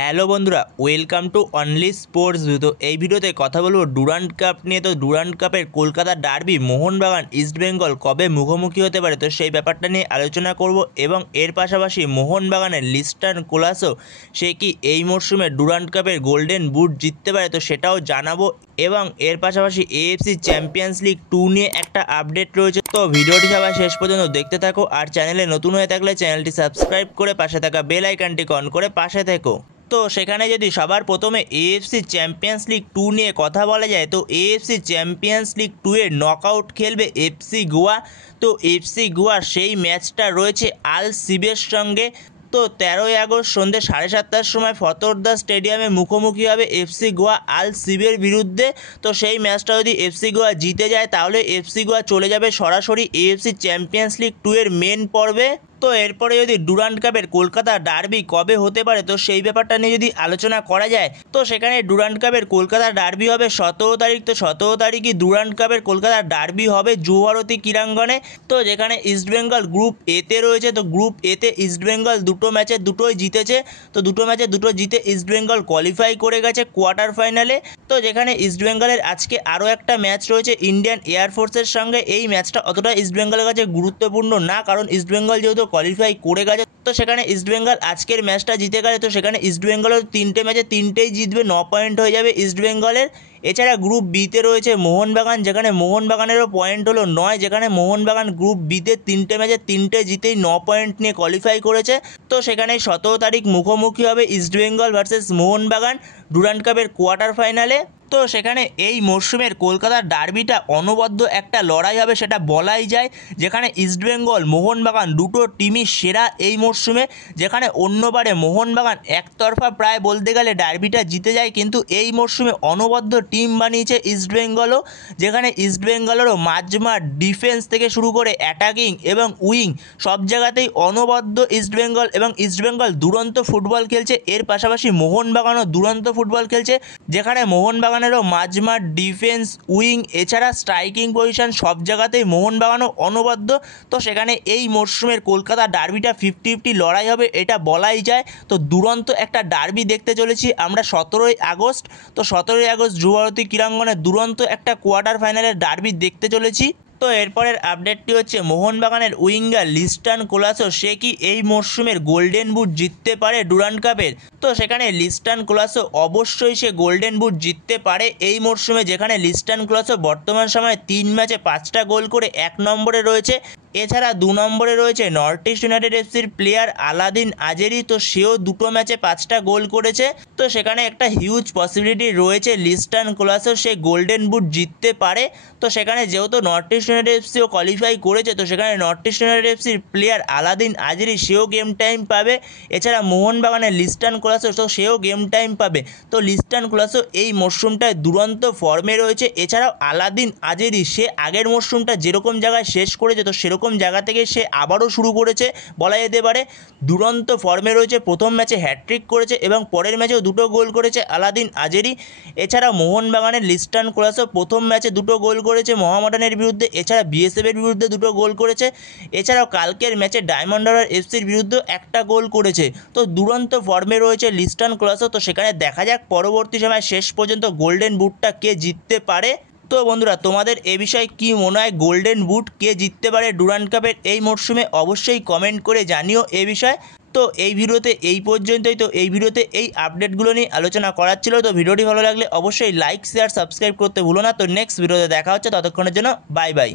Hello বন্ধুরা, welcome to only sports view. তো এই ভিডিওতে কথা বলবো ডুরান্ড কাপ নিয়ে। তো ডুরান্ড কাপের কলকাতা ডার্বি মোহনবাগান ইস্টবেঙ্গল কবে মুখোমুখি হতে পারে, তো সেই ব্যাপারটা নিয়ে আলোচনা করব। এবং এর পাশাপাশি মোহনবাগানের লিস্টার্ন কোলাসো সে কি এই মরশুমে ডুরান্ড কাপের গোল্ডেন বুট জিততে পারে, তো সেটাও জানাবো। এবং এর পাশাপাশি এএফসি চ্যাম্পিয়ন্স লিগ 2 নিয়ে একটা আপডেট রয়েছে। তো ভিডিওটি সবাই শেষ পর্যন্ত দেখতে থাকো, আর চ্যানেলে নতুন হয়ে থাকলে চ্যানেলটি সাবস্ক্রাইব করে পাশে থাকা বেল আইকনটি অন করে পাশে থেকো। তো সেখানে যদি সবার প্রথমে এএফসি চ্যাম্পিয়ন্স লিগ 2 নিয়ে কথা বলা যায়, তো এএফসি চ্যাম্পিয়ন্স লিগ 2 এর নকআউট খেলবে এফসি গোয়া। তো এফসি গোয়ার সেই ম্যাচটা রয়েছে আল সিবের সঙ্গে। তো 13ই আগস্ট সন্ধ্যে 7:30টার সময় ফতোরদা স্টেডিয়ামে মুখোমুখি হবে এফসি গোয়া আল সিবের বিরুদ্ধে। তো সেই ম্যাচটা যদি এফসি গোয়া জিতে যায়, তাহলে এফসি গোয়া চলে যাবে সরাসরি এএফসি চ্যাম্পিয়ন্স লিগ 2 এর মেন পর্বে। তো এরপরে যদি ডুরান্ড কাপের কলকাতা ডার্বি কবে হতে পারে, তো সেই ব্যাপারটা নিয়ে যদি আলোচনা করা যায়, তো সেখানে ডুরান্ড কাপের কলকাতা ডার্বি হবে 17 তারিখ। তো 17 তারিখই ডুরান্ড কাপের কলকাতা ডার্বি হবে যুবভারতী ক্রীড়াঙ্গনে। তো যেখানে ইস্টবেঙ্গল গ্রুপ এতে রয়েছে। তো গ্রুপ এতে ইস্টবেঙ্গল দুটো ম্যাচে দুটোই জিতেছে। তো দুটো ম্যাচে দুটো জিতে ইস্টবেঙ্গল কোয়ালিফাই করে গেছে কোয়ার্টার ফাইনালে। তো যেখানে ইস্টবেঙ্গলের আজকে আরও একটা ম্যাচ রয়েছে ইন্ডিয়ান এয়ারফোর্সের সঙ্গে। এই ম্যাচটা অতটা ইস্টবেঙ্গলের কাছে গুরুত্বপূর্ণ না, কারণ ইস্টবেঙ্গল যেহেতু কোয়ালিফাই করে গেছে। তো সেখানে ইস্টবেঙ্গল আজকের ম্যাচটা জিতে গেলে, তো সেখানে ইস্টবেঙ্গলের 3টে ম্যাচে 3টেই জিতবে, 9 পয়েন্ট হয়ে যাবে ইস্টবেঙ্গলের। এছাড়া গ্রুপ বিতে রয়েছে মোহনবাগান, যেখানে মোহনবাগানেরও পয়েন্ট হলো 9, যেখানে মোহনবাগান গ্রুপ বিতে 3টে ম্যাচে 3টে জিতেই 9 পয়েন্ট নিয়ে কোয়ালিফাই করেছে। তো সেখানে 17 তারিখ মুখোমুখি হবে ইস্টবেঙ্গল ভার্সেস মোহনবাগান ডুরান্ড কাপের কোয়ার্টার ফাইনালে। তো সেখানে এই মরশুমের কলকাতার ডার্বিটা অনবদ্য একটা লড়াই হবে, সেটা বলাই যায়। যেখানে ইস্টবেঙ্গল মোহনবাগান দুটো টিমই সেরা এই মরশুমে। যেখানে অন্যবারে মোহনবাগান একতরফা প্রায় বলতে গেলে ডার্বিটা জিতে যায়, কিন্তু এই মরশুমে অনবদ্য টিম বানিয়েছে ইস্টবেঙ্গলও। যেখানে ইস্টবেঙ্গলেরও মাঝমাঠ ডিফেন্স থেকে শুরু করে অ্যাটাকিং এবং উইং সব জায়গাতেই অনবদ্য ইস্টবেঙ্গল, এবং ইস্টবেঙ্গল দুরন্ত ফুটবল খেলছে। এর পাশাপাশি মোহনবাগানও দুরন্ত ফুটবল খেলছে। যেখানে মোহনবাগানেরও মাঝমাঠ ডিফেন্স উইং এছাড়া স্ট্রাইকিং পজিশন সব জায়গাতেই মোহনবাগানও অনবদ্য। তো সেখানে এই মরশুমের কলকাতা ডার্বিটা 50-50 লড়াই হবে, এটা বলাই যায়। তো দুরন্ত একটা ডার্বি দেখতে চলেছি আমরা 17ই আগস্ট। তো 17ই আগস্ট যুবভারতী ক্রীড়াঙ্গনে দুরন্ত একটা কোয়ার্টার ফাইনালের ডার্বি দেখতে চলেছি। তো এরপরের আপডেটটি হচ্ছে মোহনবাগানের উইঙ্গার লিস্টার্ন কোলাসো সে কি এই মরশুমের গোল্ডেন বুট জিততে পারে ডুরান্ড কাপের। তো সেখানে লিস্টার্ন কোলাসো অবশ্যই সে গোল্ডেন বুট জিততে পারে এই মরশুমে। যেখানে লিস্টার্ন কোলাসো বর্তমান সময়ে 3 ম্যাচে 5টা গোল করে 1 নম্বরে রয়েছে। এছাড়া 2 নম্বরে রয়েছে নর্থ ইস্ট ইউনাইটেড এফসির প্লেয়ার আলাদিন আজেরি। তো সেও 2টো ম্যাচে 5টা গোল করেছে। তো সেখানে একটা হিউজ পসিবিলিটি রয়েছে লিস্টার্ন কোলাসো সে গোল্ডেন বুট জিততে পারে। তো সেখানে যেহেতু নর্থ ইস্ট ইউনাইটেড এফসিও কোয়ালিফাই করেছে, তো সেখানে নর্থ ইস্ট ইউনাইটেড এফসির প্লেয়ার আলাদিন আজেরি সেও গেম টাইম পাবে। এছাড়া মোহনবাগানের লিস্টার্ন কোলাসো তো সেও গেম টাইম পাবে। তো লিস্টার্ন কোলাসো এই মরশুমটায় দুরন্ত ফর্মে রয়েছে। এছাড়াও আলাদিন আজেরি সে আগের মরশুমটা যেরকম জায়গায় শেষ করেছে, তো সেরকম জায়গা থেকে সে আবারও শুরু করেছে বলা যেতে পারে। দুরন্ত ফর্মে রয়েছে, প্রথম ম্যাচে হ্যাট্রিক করেছে এবং পরের ম্যাচেও 2টো গোল করেছে আলাদিন আজেরি। এছাড়া মোহনবাগানের লিস্টার্ন কোলাসো প্রথম ম্যাচে 2টো গোল করেছে মোহামেডানের বিরুদ্ধে, এছাড়া বিএসএফের বিরুদ্ধে 2টো গোল করেছে। এছাড়াও কালকের ম্যাচে ডায়মন্ড হারবার এফসির বিরুদ্ধে একটা গোল করেছে। তো দুরন্ত ফর্মে রয়েছে লিস্টার্ন কোলাসো। তো সেখানে দেখা যাক পরবর্তী সময় শেষ পর্যন্ত গোল্ডেন বুটটা কে জিততে পারে। তো বন্ধুরা, তোমাদের এ বিষয়ে কী মনে হয়, গোল্ডেন বুট কে জিততে পারে ডুরান্ড কাপের এই মরশুমে, অবশ্যই কমেন্ট করে জানিও এ বিষয়ে। তো এই ভিডিওতে এই পর্যন্তই। তো এই ভিডিওতে এই আপডেটগুলো নিয়ে আলোচনা করার ছিল। তো ভিডিওটি ভালো লাগলে অবশ্যই লাইক শেয়ার সাবস্ক্রাইব করতে ভুলো না। তো নেক্সট ভিডিওতে দেখা হচ্ছে, ততক্ষণের জন্য বাই বাই।